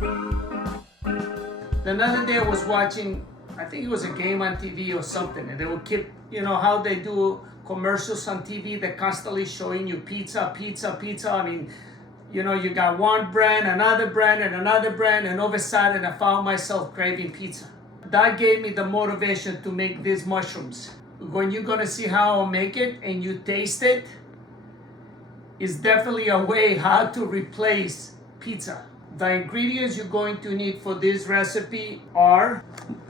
The other day I was watching, I think it was a game on TV or something, and they would keep, you know how they do commercials on TV, they're constantly showing you pizza, pizza, pizza. I mean, you know, you got one brand, another brand, and another brand, and all of a sudden I found myself craving pizza. That gave me the motivation to make these mushrooms. When you're gonna see how I make it and you taste it, it's definitely a way how to replace pizza. The ingredients you're going to need for this recipe are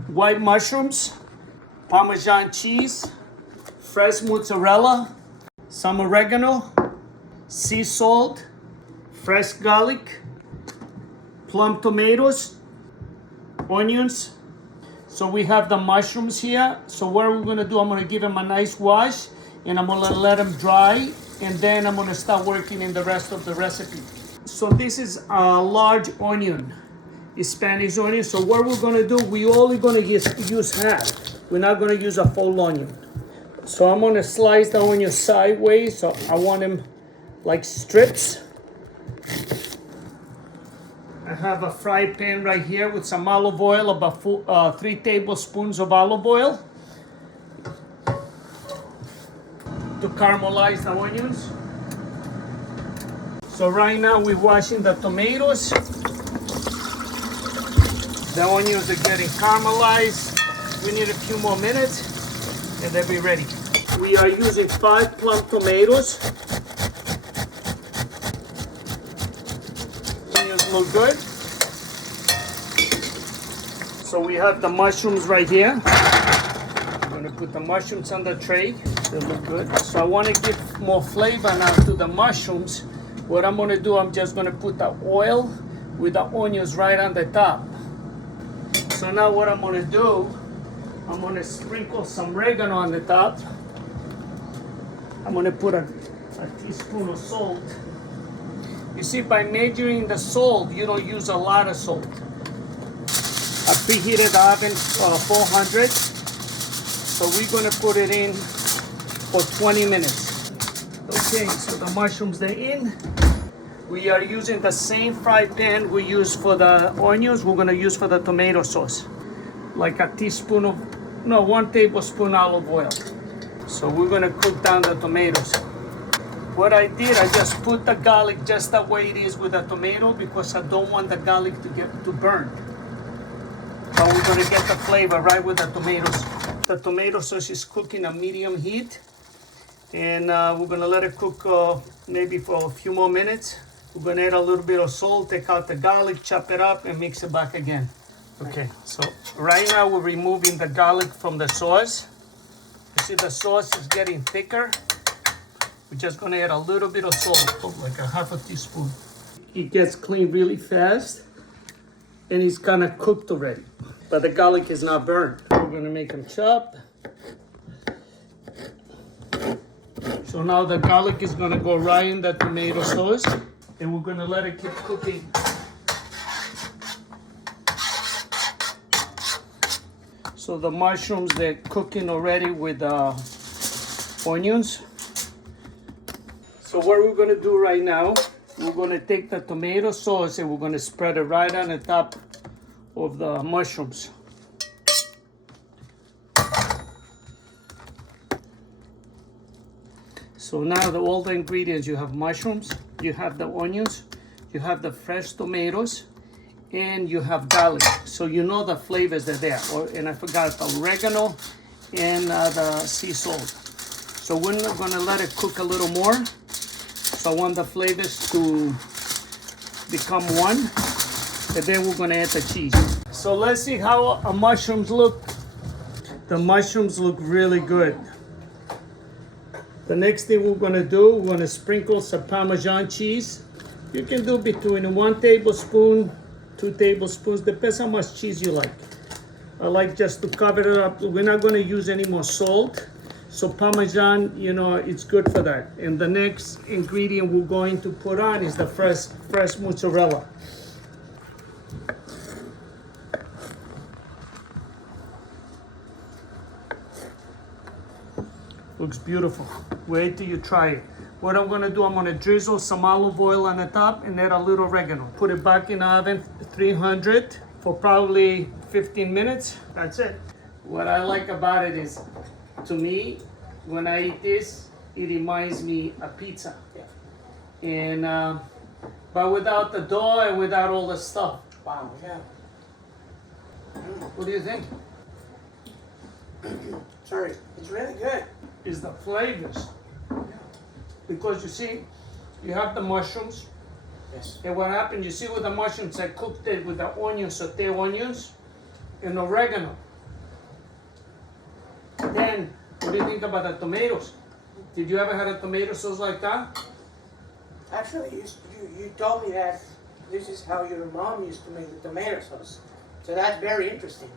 white mushrooms, Parmesan cheese, fresh mozzarella, some oregano, sea salt, fresh garlic, plum tomatoes, onions. So we have the mushrooms here. So what we're gonna do, I'm gonna give them a nice wash and I'm gonna let them dry, and then I'm gonna start working in the rest of the recipe. So this is a large onion, a Spanish onion. So what we're gonna do, we only gonna use half. We're not gonna use a full onion. So I'm gonna slice the onion sideways. So I want them like strips. I have a fry pan right here with some olive oil, about 3 tablespoons of olive oil to caramelize the onions. So right now we're washing the tomatoes. The onions are getting caramelized. We need a few more minutes and they'll be ready. We are using 5 plum tomatoes. Onions look good. So we have the mushrooms right here. I'm gonna put the mushrooms on the tray. They look good. So I want to give more flavor now to the mushrooms. What I'm gonna do, I'm just gonna put the oil with the onions right on the top. So now what I'm gonna do, I'm gonna sprinkle some oregano on the top. I'm gonna put a teaspoon of salt. You see, by measuring the salt, you don't use a lot of salt. I preheated the oven 400. So we're gonna put it in for 20 minutes. Okay, so the mushrooms, they're in. We are using the same fry pan we use for the onions, we're gonna use for the tomato sauce. Like a teaspoon of, no, 1 tablespoon olive oil. So we're gonna cook down the tomatoes. What I did, I just put the garlic just the way it is with the tomato because I don't want the garlic to burn. But we're gonna get the flavor right with the tomatoes. The tomato sauce is cooking at medium heat. And we're gonna let it cook maybe for a few more minutes. We're gonna add a little bit of salt, take out the garlic, chop it up, and mix it back again. Okay, so right now we're removing the garlic from the sauce. You see the sauce is getting thicker. We're just gonna add a little bit of salt, like a half a teaspoon. It gets clean really fast, and it's kind of cooked already. But the garlic is not burned. We're gonna make them chop. So now the garlic is gonna go right in the tomato sauce, and we're gonna let it keep cooking. So the mushrooms, they're cooking already with onions. So what we're gonna do right now, we're gonna take the tomato sauce and we're gonna spread it right on the top of the mushrooms. So now all the ingredients, you have mushrooms, you have the onions, you have the fresh tomatoes, and you have garlic. So you know the flavors are there. And I forgot the oregano and the sea salt. So we're gonna let it cook a little more. So I want the flavors to become one. And then we're gonna add the cheese. So let's see how our mushrooms look. The mushrooms look really good. The next thing we're gonna do, we're gonna sprinkle some Parmesan cheese. You can do between 1 tablespoon, 2 tablespoons, depends how much cheese you like. I like just to cover it up. We're not gonna use any more salt. So Parmesan, you know, it's good for that. And the next ingredient we're going to put on is the fresh mozzarella. Looks beautiful. Wait till you try it. What I'm gonna do, I'm gonna drizzle some olive oil on the top and add a little oregano. Put it back in the oven, 300 for probably 15 minutes. That's it. What I like about it is, to me, when I eat this, it reminds me of pizza. Yeah. And but without the dough and without all the stuff. Wow, yeah. What do you think? Sorry, it's really good. Is the flavors. Because you see, you have the mushrooms, Yes. and what happened, you see with the mushrooms, I cooked it with the onions, saute onions, and oregano. Then, what do you think about the tomatoes? Did you ever have a tomato sauce like that? Actually, you told me that this is how your mom used to make the tomato sauce. So that's very interesting.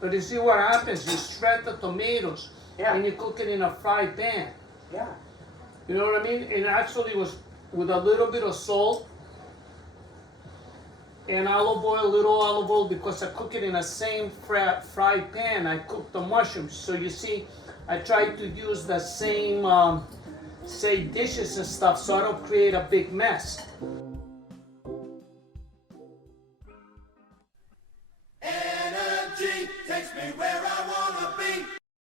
But you see what happens, you shred the tomatoes, Yeah. and you cook it in a fried pan. Yeah. You know what I mean? And actually was with a little bit of salt and olive oil, little olive oil, because I cook it in the same fried pan I cook the mushrooms. So you see, I try to use the same, say, dishes and stuff, so I don't create a big mess.